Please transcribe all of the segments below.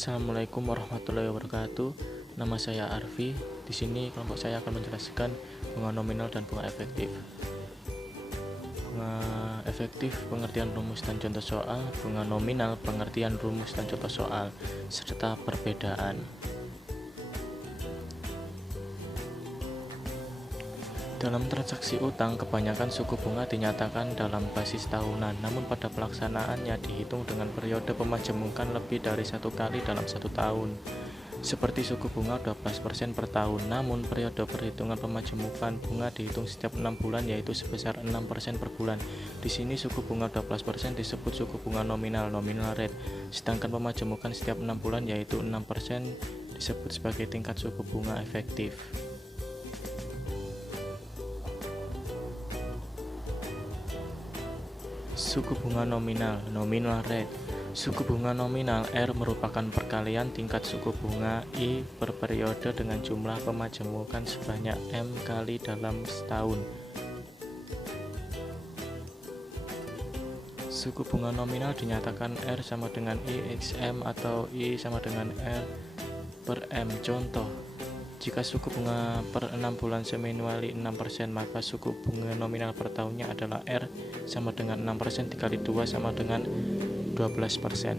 Assalamualaikum warahmatullahi wabarakatuh. Nama saya Arfi. Di sini kelompok saya akan menjelaskan bunga nominal dan bunga efektif. Bunga efektif pengertian rumus dan contoh soal, bunga nominal pengertian rumus dan contoh soal, serta perbedaan. Dalam transaksi utang, kebanyakan suku bunga dinyatakan dalam basis tahunan, namun pada pelaksanaannya dihitung dengan periode pemajemukan lebih dari satu kali dalam satu tahun. Seperti suku bunga 12% per tahun, namun periode perhitungan pemajemukan bunga dihitung setiap 6 bulan, yaitu sebesar 6% per bulan. Di sini suku bunga 12% disebut suku bunga nominal, nominal rate, sedangkan pemajemukan setiap 6 bulan yaitu 6% disebut sebagai tingkat suku bunga efektif. Suku bunga nominal, nominal rate. Suku bunga nominal R merupakan perkalian tingkat suku bunga I per periode dengan jumlah pemajemukan sebanyak M kali dalam setahun. Suku bunga nominal dinyatakan R sama dengan I x M atau I sama dengan R per M. Contoh, jika suku bunga per 6 bulan semiannually 6%, maka suku bunga nominal per tahunnya adalah R sama dengan 6% dikali 2 sama dengan 12%.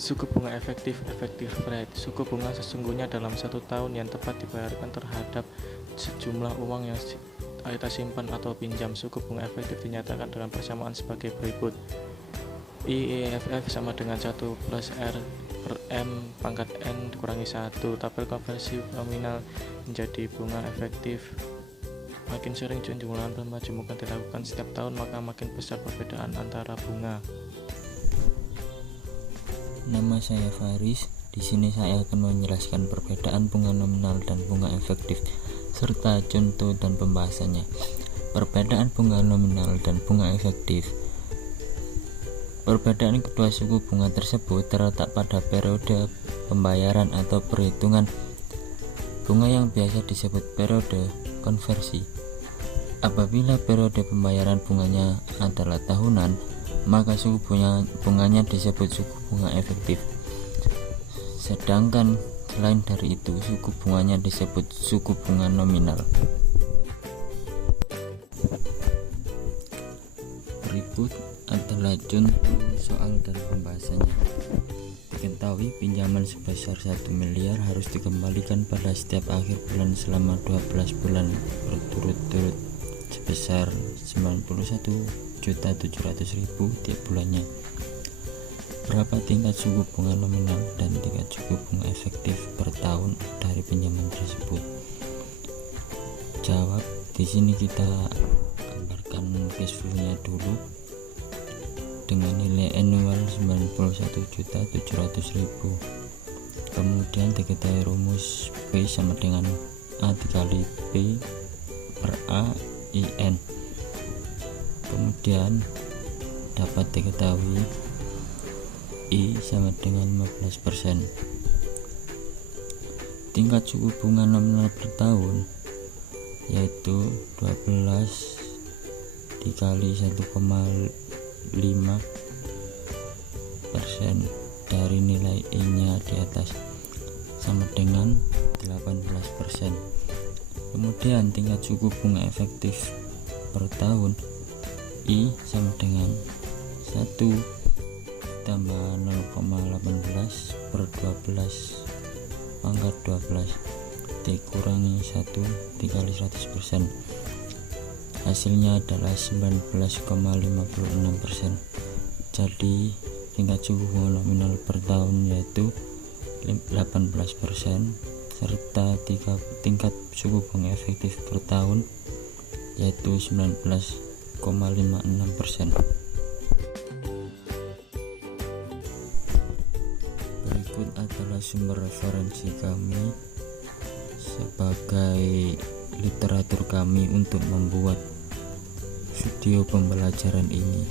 Suku bunga efektif, effective rate. Suku bunga sesungguhnya dalam satu tahun yang tepat dibayarkan terhadap sejumlah uang yang kita simpan atau pinjam. Suku bunga efektif dinyatakan dalam persamaan sebagai berikut: IEFF sama dengan 1 plus R per M pangkat N dikurangi 1. Tabel konversi nominal menjadi bunga efektif. Makin sering jumlah pemajemukan dilakukan setiap tahun, maka makin besar perbedaan antara bunga. Nama saya Faris. Di sini saya akan menjelaskan perbedaan bunga nominal dan bunga efektif serta contoh dan pembahasannya. Perbedaan bunga nominal dan bunga efektif. Perbedaan kedua suku bunga tersebut terletak pada periode pembayaran atau perhitungan. Bunga yang biasa disebut periode konversi. Apabila periode pembayaran bunganya adalah tahunan, maka suku bunganya disebut suku bunga efektif. Sedangkan selain dari itu, suku bunganya disebut suku bunga nominal. Berikut adalah contoh soal dan pembahasannya. Diketahui pinjaman sebesar 1 miliar harus dikembalikan pada setiap akhir bulan selama 12 bulan berturut-turut sebesar 91.700.000 tiap bulannya. Berapa tingkat suku bunga nominal dan tingkat suku bunga efektif per tahun dari pinjaman tersebut? Jawab. Di sini kita gambarkan cash flow-nya dulu dengan nilai annual 91.700.000. Kemudian diketahui rumus P sama dengan A dikali P per A IN. Kemudian dapat diketahui I sama dengan 15%. Tingkat suku bunga nominal per tahun yaitu 12 dikali 1,5% dari nilai I nya di atas sama dengan 18%. Kemudian tingkat suku bunga efektif per tahun I sama dengan 1 tambah 0,18 per 12 pangkat 12 dikurangi 1 dikali 100%. Hasilnya adalah 19,56%. Jadi tingkat suku bunga nominal per tahun yaitu 18%, serta tingkat suku bunga efektif per tahun yaitu 19,56%. Berikut adalah sumber referensi kami sebagai literatur kami untuk membuat video pembelajaran ini.